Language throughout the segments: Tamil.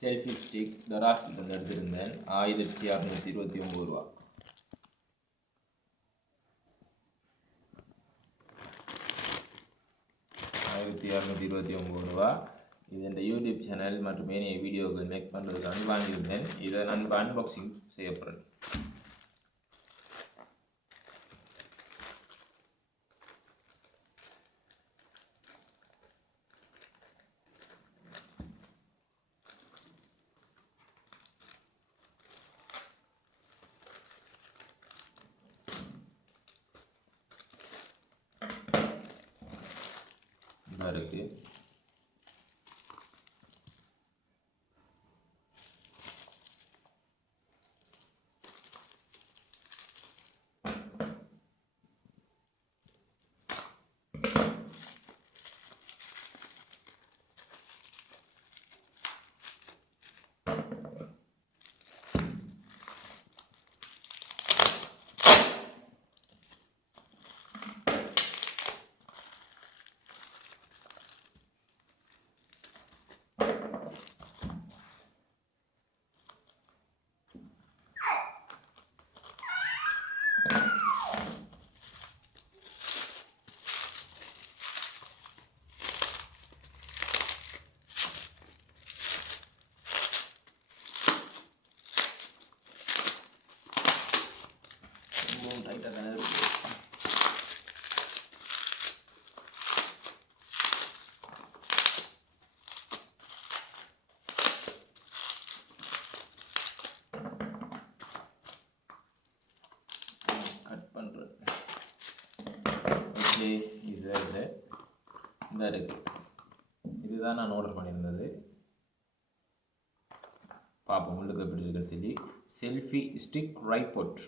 செல்ஃபி ஸ்டிக் தராசிலிருந்து எடுத்திருந்தேன். 1629 ரூபா. ரூபா. இது இந்த யூடியூப் சேனல் மற்றும் ஏனைய வீடியோக்கள் மேக் பண்ணுறதுக்கு வாங்கியிருந்தேன். இதை நான் அன்பாக்சிங் செய்யப்படுறேன். இருக்கு. இதுதான் நான் ஆர்டர் பண்ணியிருந்தது. பார்ப்போம் உள்ளுக்கு எப்படி இருக்குன்னு சொல்லி. செல்ஃபி ஸ்டிக் ட்ரைபாட்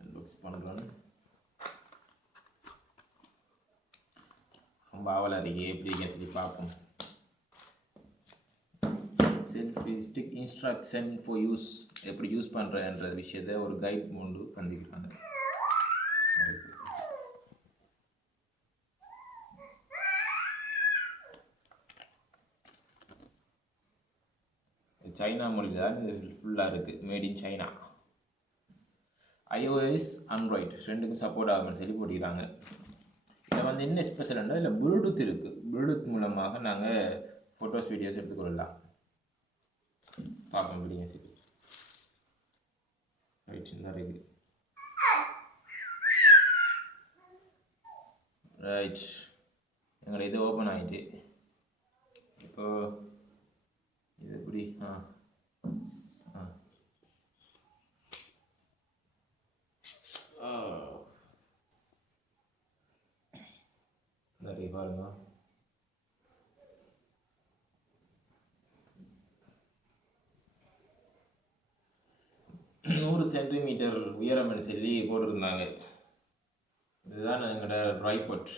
அன்பாக்ஸ் பண்ணுறேன். ரொம்ப ஆவலாக இருக்கு எப்படி இருக்குன்னு சொல்லி பார்ப்போம். Selfie stick instruction for use, எப்படி யூஸ் பண்ணுறேன்ற விஷயத்தை ஒரு கைட் கொண்டு தந்துக்கிறாங்க. சைனா மொழியில் தான் இது ஃபுல்லாக இருக்குது. Made in China. iOS Android ரெண்டுக்கும் சப்போர்ட் ஆகும்னு சொல்லி போட்டிக்கிறாங்க. இதில் வந்து என்ன ஸ்பெஷல்னா இதில் ப்ளூடூத் இருக்குது. ப்ளூடூத் மூலமாக நாங்கள் ஃபோட்டோஸ் வீடியோஸ் எடுத்துக்கொள்ளலாம். பார்ப்போம் எப்படிங்க சரி. ரைட் இந்த இருக்குது. ரைட் எங்களை இது ஓப்பன் ஆகிட்டு இப்போ இது எப்படி நிறைய பாருங்க. 100 சென்டிமீட்டர் உயரம் சொல்லி போட்டிருந்தாங்க. இதுதான் எங்களோட ட்ரைபாட்.